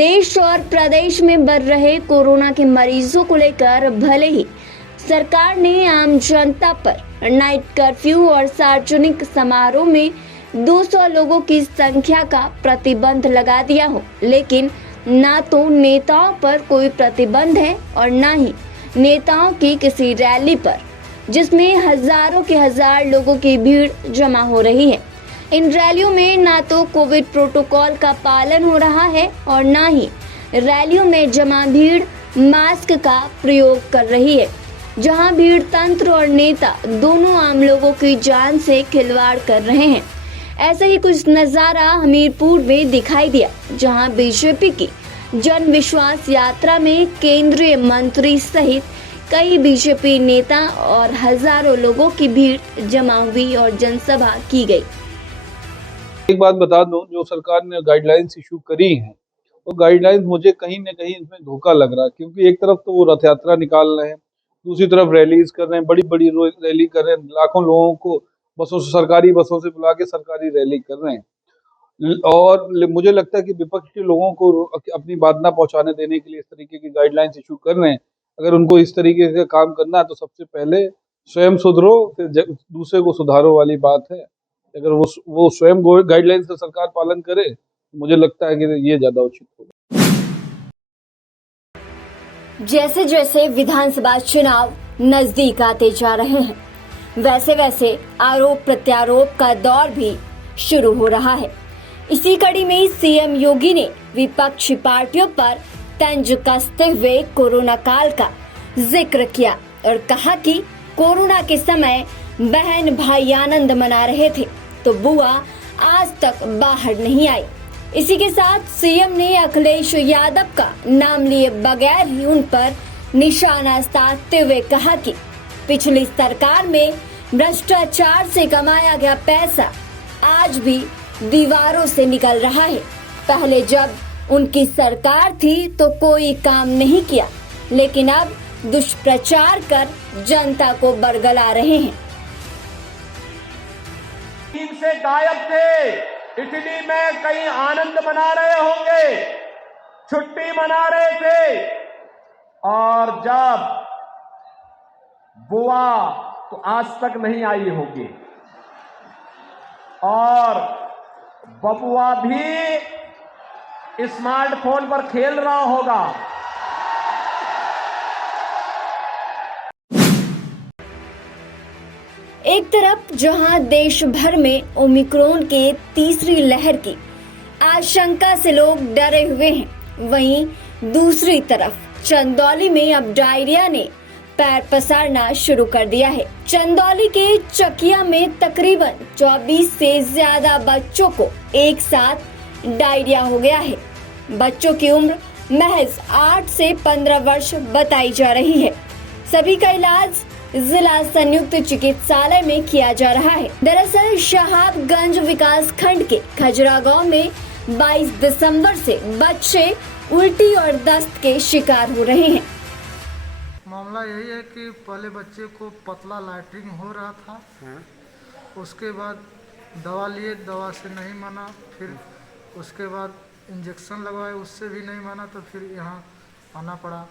देश और प्रदेश में बढ़ रहे कोरोना के मरीजों को लेकर भले ही सरकार ने आम जनता पर नाइट कर्फ्यू और सार्वजनिक समारोह में 200 लोगों की संख्या का प्रतिबंध लगा दिया हो, लेकिन ना तो नेताओं पर कोई प्रतिबंध है और ना ही नेताओं की किसी रैली पर जिसमें हजारों के हजार लोगों की भीड़ जमा हो रही है। इन रैलियों में ना तो कोविड प्रोटोकॉल का पालन हो रहा है और ना ही रैलियों में जमा भीड़ मास्क का प्रयोग कर रही है, जहां भीड़ तंत्र और नेता दोनों आम लोगों की जान से खिलवाड़ कर रहे हैं। ऐसा ही कुछ नजारा हमीरपुर में दिखाई दिया, जहां बीजेपी की जन विश्वास यात्रा में केंद्रीय मंत्री सहित कई बीजेपी नेता और हजारों लोगों की भीड़ जमा हुई और जनसभा की गई। एक बात बता दूं, जो सरकार ने गाइडलाइंस इशू करी हैं वो गाइडलाइंस मुझे कहीं ना कहीं इसमें धोखा लग रहा है, क्योंकि एक तरफ तो वो रथ यात्रा निकाल रहे हैं, दूसरी तरफ रैलीज कर रहे हैं, बड़ी बड़ी रैली कर रहे हैं, लाखों लोगों को बसों से, सरकारी बसों से बुला के सरकारी रैली कर रहे हैं। और मुझे लगता है कि विपक्ष के लोगों को अपनी बात ना पहुंचाने देने के लिए इस तरीके की गाइडलाइंस इशू कर रहे हैं। अगर उनको इस तरीके से काम करना है तो सबसे पहले स्वयं सुधरो, फिर दूसरे को सुधारो वाली बात है। अगर वो स्वयं गाइडलाइंस का सरकार पालन करे, मुझे लगता है कि ये ज्यादा उचित होगा। जैसे जैसे विधानसभा चुनाव नजदीक आते जा रहे हैं, वैसे वैसे आरोप प्रत्यारोप का दौर भी शुरू हो रहा है। इसी कड़ी में सीएम योगी ने विपक्षी पार्टियों पर तंज कसते हुए कोरोना काल का जिक्र किया और कहा कि कोरोना के समय बहन भाई आनंद मना रहे थे तो बुआ आज तक बाहर नहीं आई। इसी के साथ सीएम ने अखिलेश यादव का नाम लिए बगैर ही उन पर निशाना साधते हुए कहा कि पिछली सरकार में भ्रष्टाचार से कमाया गया पैसा आज भी दीवारों से निकल रहा है। पहले जब उनकी सरकार थी तो कोई काम नहीं किया, लेकिन अब दुष्प्रचार कर जनता को बरगला रहे हैं। टीम से गायब थे, इटली में कहीं आनंद मना रहे होंगे, छुट्टी मना रहे थे, और जब बुआ तो आज तक नहीं आई होगी और बबुआ भी स्मार्टफोन पर खेल रहा होगा। एक तरफ जहां देश भर में ओमिक्रॉन के तीसरी लहर की आशंका से लोग डरे हुए हैं, वहीं दूसरी तरफ चंदौली में अब डायरिया ने पैर पसारना शुरू कर दिया है। चंदौली के चकिया में तकरीबन 24 से ज्यादा बच्चों को एक साथ डायरिया हो गया है। बच्चों की उम्र महज 8 से 15 वर्ष बताई जा रही है। सभी का इलाज जिला संयुक्त चिकित्सालय में किया जा रहा है। दरअसल शहाबगंज विकास खंड के खजरा गांव में 22 दिसंबर से बच्चे उल्टी और दस्त के शिकार हो रहे हैं। मामला यही है कि पहले बच्चे को पतला लैट्रिन हो रहा था, उसके बाद दवा लिए, दवा से नहीं माना, फिर उसके बाद इंजेक्शन लगवाए, उससे भी नहीं माना, तो फिर यहाँ आना पड़ा।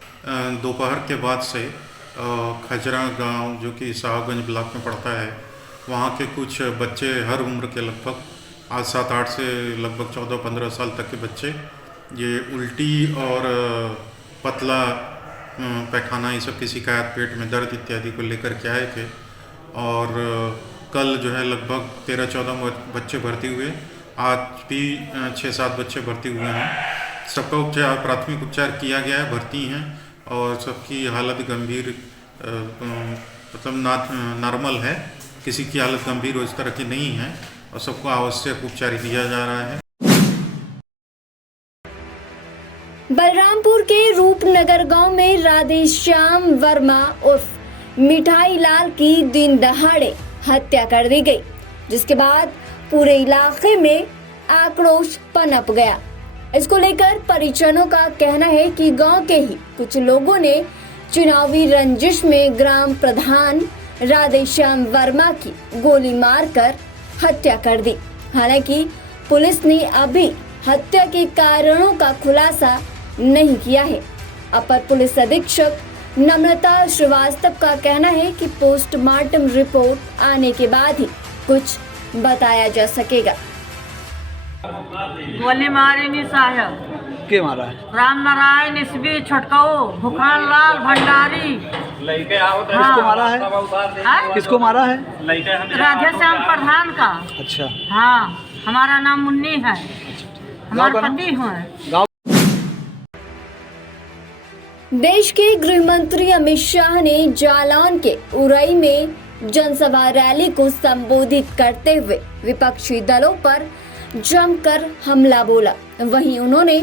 दोपहर के बाद से खजरा गांव जो कि शाहगंज ब्लॉक में पड़ता है, वहाँ के कुछ बच्चे हर उम्र के लगभग आज 7-8 से लगभग 14-15 साल तक के बच्चे ये उल्टी और पतला पैखाना, ये सब की शिकायत, पेट में दर्द इत्यादि को लेकर के आए थे। और कल जो है लगभग 13-14 बच्चे भर्ती हुए, आज भी 6-7 बच्चे भर्ती हुए हैं। सबका उपचार, प्राथमिक उपचार किया गया है, भर्ती हैं और सबकी हालत गंभीर मतलब नॉर्मल है, किसी की हालत गंभीर हो इस तरह की नहीं है और सबको आवश्यक उपचार दिया जा रहा है। बलरामपुर के रूपनगर गांव में राधेश्याम वर्मा उर्फ मिठाई लाल की दिन दहाड़े हत्या कर दी गई, जिसके बाद पूरे इलाके में आक्रोश पनप गया। इसको लेकर परिजनों का कहना है कि गांव के ही कुछ लोगों ने चुनावी रंजिश में ग्राम प्रधान राधेश्याम वर्मा की गोली मारकर हत्या कर दी। हालांकि पुलिस ने अभी हत्या के कारणों का खुलासा नहीं किया है। अपर पुलिस अधीक्षक नम्रता श्रीवास्तव का कहना है कि पोस्टमार्टम रिपोर्ट आने के बाद ही कुछ बताया जा सकेगा। गोली मारी नी साहब के मारा है? राम नारायण इसबी छटकाओ भूखान लाल भंडारी। किसको मारा है? हाँ? किसको मारा है? राधे श्याम प्रधान का। अच्छा, हाँ, हमारा नाम मुन्नी है, हमारे गाँव का पति हैं। गाँव देश के गृह मंत्री अमित शाह ने जालौन के उरई में जनसभा रैली को संबोधित करते हुए विपक्षी दलों पर जमकर हमला बोला। वहीं उन्होंने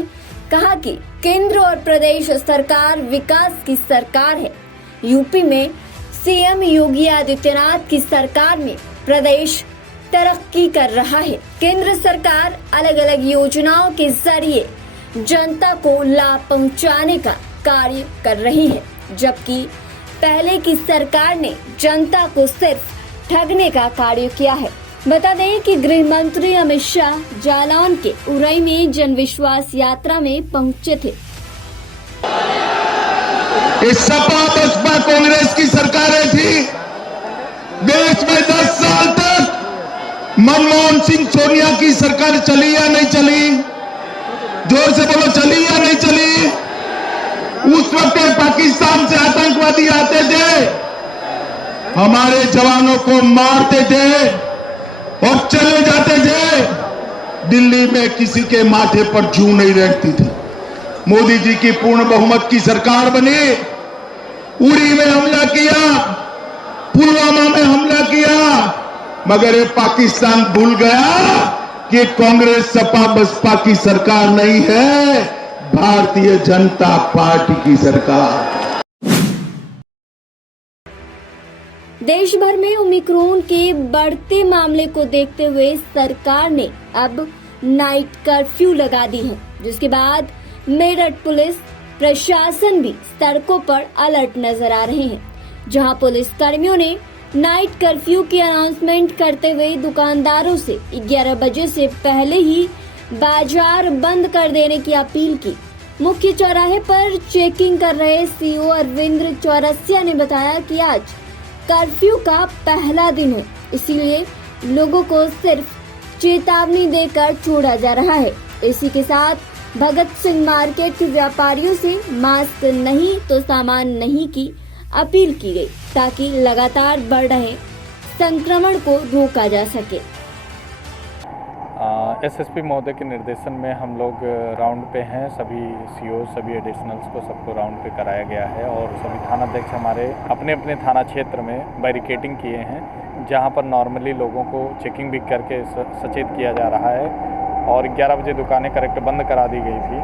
कहा कि केंद्र और प्रदेश सरकार विकास की सरकार है। यूपी में सीएम योगी आदित्यनाथ की सरकार में प्रदेश तरक्की कर रहा है। केंद्र सरकार अलग अलग योजनाओं के जरिए जनता को लाभ पहुंचाने का कार्य कर रही है, जबकि पहले की सरकार ने जनता को सिर्फ ठगने का कार्य किया है। बता दें कि गृह मंत्री अमित शाह जालौन के उरई में जन विश्वास यात्रा में पहुंचे थे। इस सपा बसपा कांग्रेस की सरकारें थी देश में 10 साल तक। मनमोहन सिंह सोनिया की सरकार चली या नहीं चली? जोर से बोलो, चली या नहीं चली? उस वक्त पाकिस्तान से आतंकवादी आते थे, हमारे जवानों को मारते थे और चले जाते थे। दिल्ली में किसी के माथे पर जूं नहीं रहती थी। मोदी जी की पूर्ण बहुमत की सरकार बनी, उरी में हमला किया, पुलवामा में हमला किया, मगर ये पाकिस्तान भूल गया कि कांग्रेस सपा बसपा की सरकार नहीं है, भारतीय जनता पार्टी की सरकार। देश भर में ओमिक्रॉन के बढ़ते मामले को देखते हुए सरकार ने अब नाइट कर्फ्यू लगा दी है, जिसके बाद मेरठ पुलिस प्रशासन भी सड़कों पर अलर्ट नजर आ रहे हैं, जहां पुलिस कर्मियों ने नाइट कर्फ्यू की अनाउंसमेंट करते हुए दुकानदारों से 11 बजे से पहले ही बाजार बंद कर देने की अपील की। मुख्य चौराहे पर चेकिंग कर रहे सीओ अरविंद चौरसिया ने बताया कि आज कर्फ्यू का पहला दिन है, इसीलिए लोगों को सिर्फ चेतावनी देकर छोड़ा जा रहा है। इसी के साथ भगत सिंह मार्केट के व्यापारियों से मास्क नहीं तो सामान नहीं की अपील की गई, ताकि लगातार बढ़ रहे संक्रमण को रोका जा सके। एसएसपी महोदय के निर्देशन में हम लोग राउंड पे हैं। सभी सीओ, सभी एडिशनल्स को सबको राउंड पे कराया गया है और सभी थानाध्यक्ष हमारे अपने अपने थाना क्षेत्र में बैरिकेडिंग किए हैं, जहां पर नॉर्मली लोगों को चेकिंग भी करके सचेत किया जा रहा है। और 11 बजे दुकानें करेक्ट बंद करा दी गई थी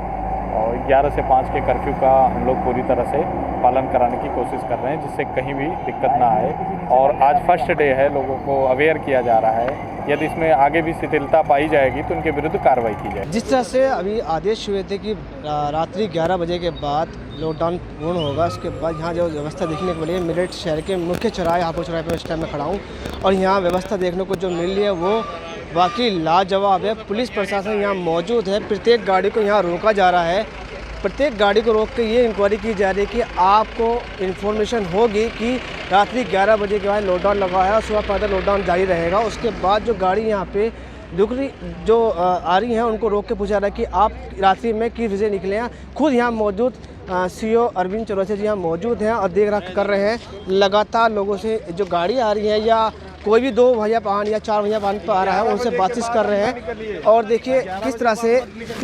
और 11 से 5 के कर्फ्यू का हम लोग पूरी तरह से पालन कराने की कोशिश कर रहे हैं, जिससे कहीं भी दिक्कत ना आए। और आज फर्स्ट डे है, लोगों को अवेयर किया जा रहा है। यदि इसमें आगे भी शिथिलता पाई जाएगी तो उनके विरुद्ध कार्रवाई की जाएगी। जिस तरह से अभी आदेश हुए थे कि रात्रि 11 बजे के बाद लॉकडाउन पूर्ण होगा, उसके बाद यहाँ जो व्यवस्था देखने को मिली है, मेरठ शहर के मुख्य चौराहे हापुड़ चौराहे पर इस टाइम में खड़ा हूँ और यहाँ व्यवस्था देखने को जो मिल रही है वो वाकई लाजवाब है। पुलिस प्रशासन यहाँ मौजूद है, प्रत्येक गाड़ी को यहाँ रोका जा रहा है। प्रत्येक गाड़ी को रोक के ये इंक्वायरी की जा रही है कि आपको इन्फॉर्मेशन होगी कि रात्रि 11 बजे के बाद लॉकडाउन लगा है और सुबह 5 लॉकडाउन जारी रहेगा। उसके बाद जो गाड़ी यहाँ पे रुक रही जो आ रही हैं उनको रोक के पूछा रहा है कि आप रात्रि में किस बजे निकले हैं। खुद यहाँ मौजूद सीओ अरविंद चौरसिया जी यहाँ मौजूद हैं और देख रेख कर रहे हैं। लगातार लोगों से जो गाड़ी आ रही है या कोई भी 2 भैया वाहन या 4 भैया वाहन पर आ रहा है उनसे बातचीत कर रहे हैं और देखिए किस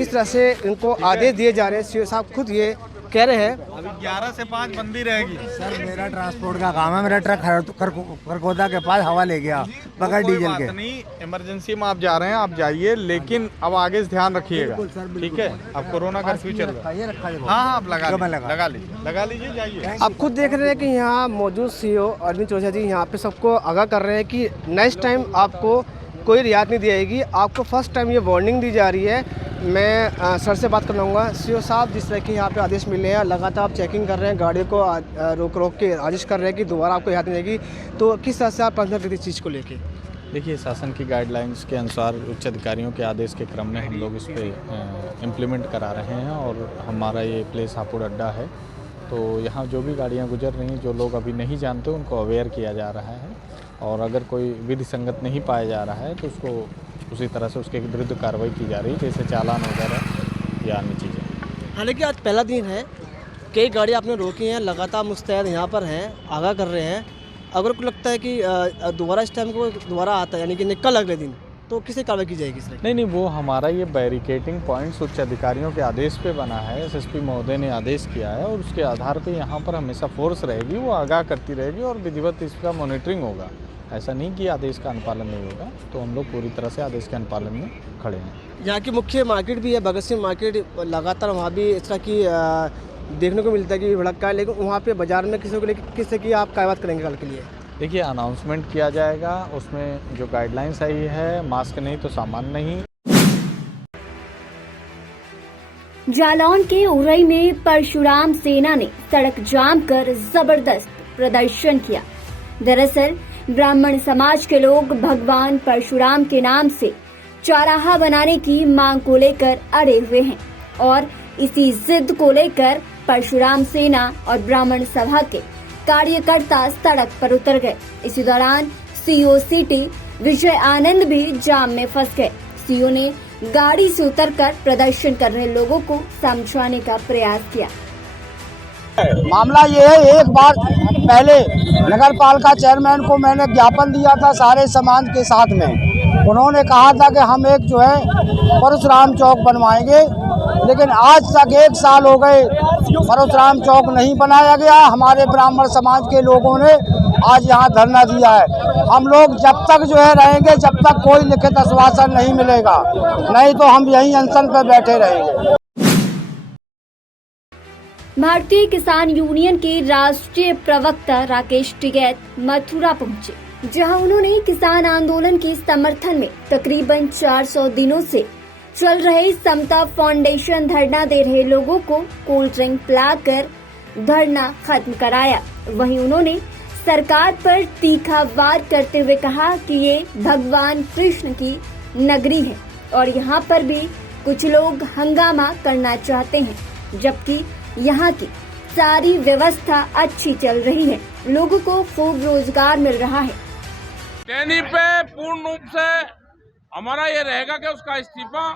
तरह से इनको आदेश दिए जा रहे हैं। सीओ साहब खुद ये कह रहे हैं अभी 11 से 5 बंदी रहेगी। सर मेरा ट्रांसपोर्ट का काम है, मेरा ट्रक खरगोदा के पास हवा ले गया बगैर डीजल के। नहीं, इमरजेंसी में आप जा रहे हैं, आप जाइए, लेकिन अब आगे से ध्यान रखिएगा, ठीक है? अब कोरोना कर्फ्यू चल रहा है। हाँ, आप लगा लीजिए, जाइए। आप खुद देख रहे हैं कि यहाँ मौजूद सीओ अरविंद चौरसिया जी यहाँ पे सबको आगाह कर रहे हैं कि नेक्स्ट टाइम आपको कोई रियायत नहीं दी जाएगी। आपको फर्स्ट टाइम ये वार्निंग दी जा रही है। मैं सर से बात कर लूँगा। सीओ साहब, जिस तरह के यहाँ पे आदेश मिले हैं, लगातार आप चेकिंग कर रहे हैं, गाड़ी को रोक के आदेश कर रहे हैं कि दोबारा आपको रियायत नहीं देगी, तो किस तरह से आप कंसर्न करते इस चीज़ को लेके? देखिए, शासन की गाइडलाइंस के अनुसार उच्च अधिकारियों के आदेश के क्रम में हम लोग इस पर इम्प्लीमेंट करा रहे हैं और हमारा ये प्लेस हापुड़ अड्डा है, तो यहाँ जो भी गाड़ियाँ गुजर रही हैं, जो लोग अभी नहीं जानते उनको अवेयर किया जा रहा है और अगर कोई विधि संगत नहीं पाया जा रहा है तो उसको उसी तरह से उसके विरुद्ध कार्रवाई की जा रही है, जैसे चालान वगैरह या अन्य चीज़ें। हालांकि आज पहला दिन है, कई गाड़ी आपने रोकी हैं, लगातार मुस्तैद यहाँ पर हैं, आगाह कर रहे हैं। अगर को लगता है कि दोबारा इस टाइम को दोबारा आता है, यानी कि निकल अगले दिन, तो किसे कार्रवाई की जाएगी इसमें? नहीं, वो हमारा ये बैरिकेटिंग पॉइंट्स उच्च अधिकारियों के आदेश पे बना है, एसएसपी महोदय ने आदेश किया है और उसके आधार पे यहाँ पर हमेशा फोर्स रहेगी, वो आगाह करती रहेगी और विधिवत इसका मॉनिटरिंग होगा। ऐसा नहीं कि आदेश का अनुपालन नहीं होगा, तो हम लोग पूरी तरह से आदेश के अनुपालन में खड़े हैं। यहाँ की मुख्य मार्केट भी है भगत सिंह मार्केट, लगातार वहाँ भी इस तरह की देखने को मिलता है कि भड़का है, लेकिन वहाँ पे बाजार में किसी को लेकर किससे की आप कार्रवाई करेंगे कल के लिए? देखिए, अनाउंसमेंट किया जाएगा, उसमें जो गाइडलाइंस आई है, मास्क नहीं तो सामान नहीं। जालौन के उरई में परशुराम सेना ने सड़क जाम कर जबरदस्त प्रदर्शन किया। दरअसल ब्राह्मण समाज के लोग भगवान परशुराम के नाम से चौराहा बनाने की मांग को लेकर अड़े हुए हैं और इसी जिद को लेकर परशुराम सेना और ब्राह्मण सभा के कार्यकर्ता सड़क पर उतर गए। इसी दौरान सीओ सिटी विजय आनंद भी जाम में फंस गए। सीओ ने गाड़ी से उतरकर प्रदर्शन कर रहे लोगों को समझाने का प्रयास किया। मामला ये है, एक बार पहले नगर पालिका चेयरमैन को मैंने ज्ञापन दिया था सारे समाज के साथ में। उन्होंने कहा था कि हम एक जो है परशुराम चौक बनवाएंगे, लेकिन आज तक 1 साल हो गए परशुराम चौक नहीं बनाया गया। हमारे ब्राह्मण समाज के लोगों ने आज यहाँ धरना दिया है। हम लोग जब तक जो है रहेंगे, जब तक कोई लिखित आश्वासन नहीं मिलेगा, नहीं तो हम यहीं अनशन पर बैठे रहेंगे। भारतीय किसान यूनियन के राष्ट्रीय प्रवक्ता राकेश टिकैत मथुरा पहुंचे, जहां उन्होंने किसान आंदोलन के समर्थन में तकरीबन 400 दिनों से चल रहे समता फाउंडेशन धरना दे रहे लोगों को कोल्ड ड्रिंक पिलाकर धरना खत्म कराया। वहीं उन्होंने सरकार पर तीखा वार करते हुए कहा कि ये भगवान कृष्ण की नगरी है और यहाँ पर भी कुछ लोग हंगामा करना चाहते हैं, जबकि यहाँ की सारी व्यवस्था अच्छी चल रही है, लोगों को खूब रोजगार मिल रहा है। टैनी पे पूर्ण रूप से हमारा ये रहेगा कि उसका इस्तीफा,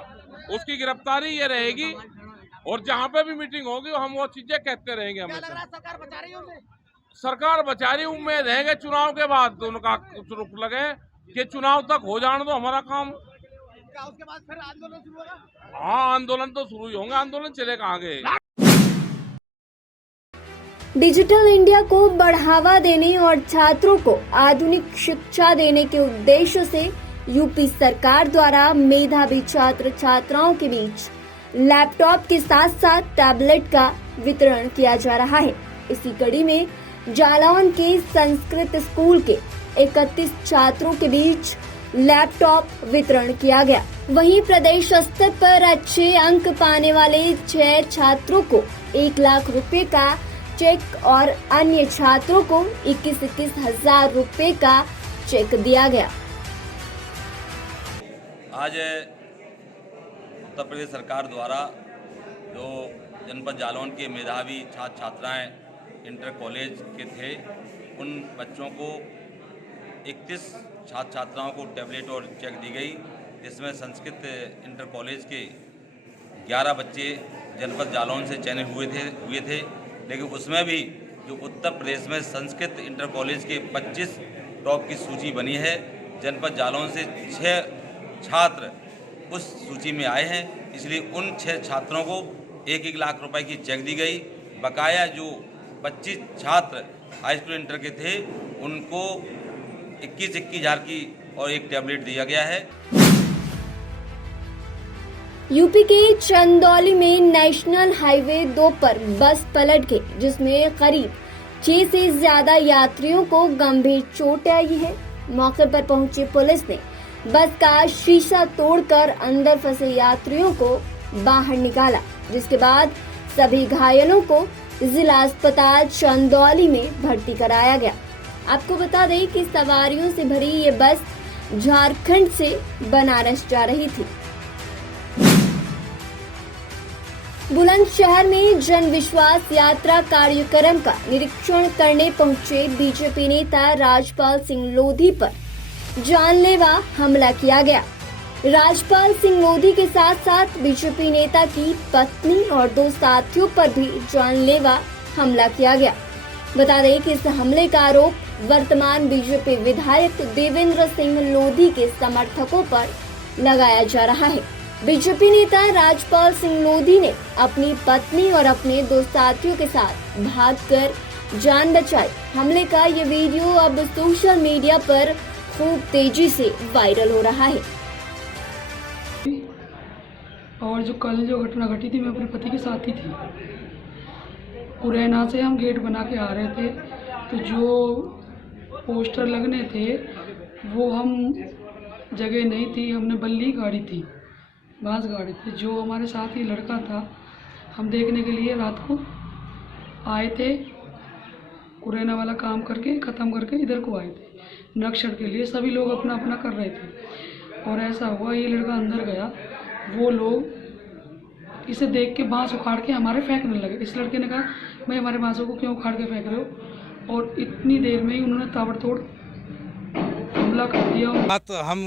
उसकी गिरफ्तारी ये रहेगी और जहाँ पे भी मीटिंग होगी हम वो चीजें कहते रहेंगे। हमेशा सरकार बचा रही, उम्मीद है कि चुनाव के बाद उनका रुख लगे कि चुनाव तक हो जाने दो हमारा काम। उसके बाद फिर आंदोलन शुरू होगा? हाँ, आंदोलन तो शुरू ही होंगे, आंदोलन चलेगा आगे। डिजिटल इंडिया को बढ़ावा देने और छात्रों को आधुनिक शिक्षा देने के उद्देश्य से यूपी सरकार द्वारा मेधावी छात्र छात्राओं के बीच लैपटॉप के साथ साथ टैबलेट का वितरण किया जा रहा है। इसी कड़ी में जालौन के संस्कृत स्कूल के 31 छात्रों के बीच लैपटॉप वितरण किया गया। वहीं प्रदेश स्तर पर अच्छे अंक पाने वाले 6 छात्रों को 1 लाख रुपए का चेक और अन्य छात्रों को 21-21 हजार रुपए का चेक दिया गया। आज उत्तर प्रदेश सरकार द्वारा जो जनपद जालौन के मेधावी छात्र छात्राएं इंटर कॉलेज के थे, उन बच्चों को 31 छात्र छात्राओं को टैबलेट और चेक दी गई, जिसमें संस्कृत इंटर कॉलेज के 11 बच्चे जनपद जालौन से चयनित हुए थे, लेकिन उसमें भी जो उत्तर प्रदेश में संस्कृत इंटर कॉलेज के 25 टॉप की सूची बनी है, जनपद जालौन से 6 छात्र उस सूची में आए हैं। इसलिए उन 6 छात्रों को 1-1 लाख रुपए की चेक दी गई। बकाया जो 25 छात्र हाई स्कूल इंटर के थे, उनको 21-21 हजार की और एक टैबलेट दिया गया है। यूपी के चंदौली में नेशनल हाईवे 2 पर बस पलट गई, जिसमें करीब 6 से ज्यादा यात्रियों को गंभीर चोट आई है। मौके पर पहुंची पुलिस ने बस का शीशा तोड़कर अंदर फंसे यात्रियों को बाहर निकाला, जिसके बाद सभी घायलों को जिला अस्पताल चंदौली में भर्ती कराया गया। आपको बता दें कि सवारियों से भरी ये बस झारखंड से बनारस जा रही थी। बुलंदशहर में जन विश्वास यात्रा कार्यक्रम का निरीक्षण करने पहुंचे बीजेपी नेता राजपाल सिंह लोधी पर जानलेवा हमला किया गया। राजपाल सिंह लोधी के साथ साथ बीजेपी नेता की पत्नी और 2 साथियों पर भी जानलेवा हमला किया गया। बता दें कि इस हमले का आरोप वर्तमान बीजेपी विधायक देवेंद्र सिंह लोधी के समर्थकों पर लगाया जा रहा है। बीजेपी नेता राजपाल सिंह लोधी ने अपनी पत्नी और अपने 2 साथियों के साथ भागकर जान बचाई। हमले का ये वीडियो अब सोशल मीडिया पर खूब तेजी से वायरल हो रहा है। और जो कल जो घटना घटी थी, मैं अपने पति के साथ ही थी। मुरैना से हम गेट बना के आ रहे थे, तो जो पोस्टर लगने थे वो हम जगह नहीं थी, हमने बल्ली गाड़ी थी, बांस गाड़ी थी। जो हमारे साथ ही लड़का था, हम देखने के लिए रात को आए थे। मुरैना वाला काम करके ख़त्म करके इधर को आए थे नक्शल के लिए। सभी लोग अपना अपना कर रहे थे और ऐसा हुआ, ये लड़का अंदर गया, वो लोग इसे देख के बांस उखाड़ के हमारे फेंकने लगे। इस लड़के ने कहा, भाई हमारे बांसों को क्यों उखाड़ के फेंक रहे हो? और इतनी देर में ही उन्होंने ताबड़तोड़ हमला कर दिया। बात हम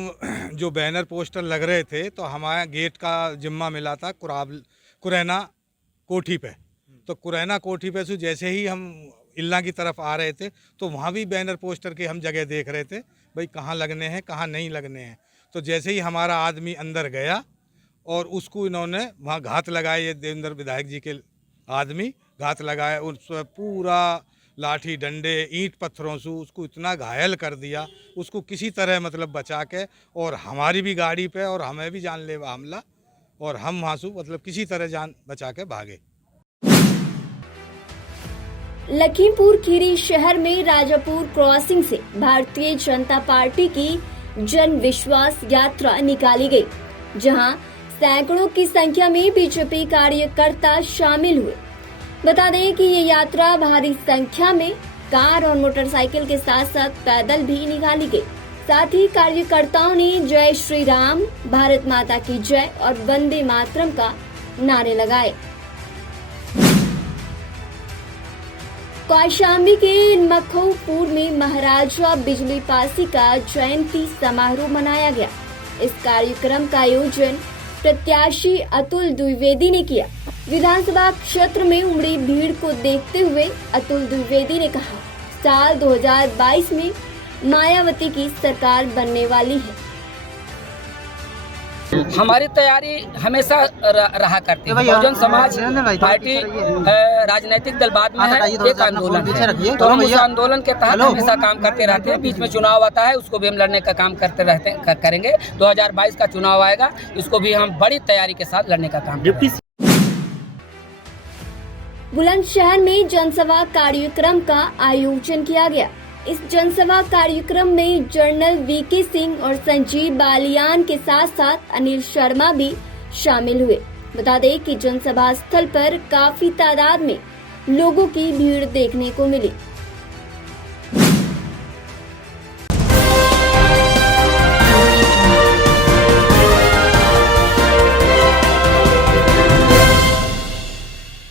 जो बैनर पोस्टर लग रहे थे, तो हमारे गेट का जिम्मा मिला था कुरैना कोठी पे। तो कुरैना कोठी पे से जैसे ही हम इल्ला की तरफ आ रहे थे, तो वहाँ भी बैनर पोस्टर के हम जगह देख रहे थे, भाई कहाँ लगने हैं कहाँ नहीं लगने हैं। तो जैसे ही हमारा आदमी अंदर गया और उसको इन्होंने वहाँ घात लगाए, ये देवेंद्र विधायक जी के आदमी घात लगाए, उस पूरा लाठी डंडे ईंट पत्थरों से उसको इतना घायल कर दिया, उसको किसी तरह मतलब बचा के, और हमारी भी गाड़ी पे और हमें भी जानलेवा हमला, और हम वहाँ से मतलब किसी तरह जान बचा के भागे। लखीमपुर खीरी शहर में राजापुर क्रॉसिंग से भारतीय जनता पार्टी की जन विश्वास यात्रा निकाली गई, जहां सैकड़ों की संख्या में बीजेपी कार्यकर्ता शामिल हुए। बता दें कि ये यात्रा भारी संख्या में कार और मोटरसाइकिल के साथ साथ पैदल भी निकाली गई। साथ ही कार्यकर्ताओं ने जय श्री राम, भारत माता की जय और वंदे मातरम का नारे लगाए। कौशाम्बी के मखौपुर में महाराजा बिजली पासी का जयंती समारोह मनाया गया। इस कार्यक्रम का आयोजन प्रत्याशी अतुल द्विवेदी ने किया। विधानसभा क्षेत्र में उमड़ी भीड़ को देखते हुए अतुल द्विवेदी ने कहा, साल 2022 में मायावती की सरकार बनने वाली है। हमारी तैयारी हमेशा रहा करती है। बहुजन समाज पार्टी राजनीतिक दल बाद में है, एक आंदोलन है, तो हम उस आंदोलन के तहत हमेशा काम करते रहते हैं। बीच में चुनाव आता है, उसको भी हम लड़ने का काम करते रहते हैं, करेंगे। 2022 का चुनाव आएगा, इसको भी हम बड़ी तैयारी के साथ लड़ने का काम करेंगे। बुलंदशहर में जनसभा कार्यक्रम का आयोजन किया गया। इस जनसभा कार्यक्रम में जनरल वीके सिंह और संजीव बालियान के साथ साथ अनिल शर्मा भी शामिल हुए। बता दें कि जनसभा स्थल पर काफी तादाद में लोगों की भीड़ देखने को मिली।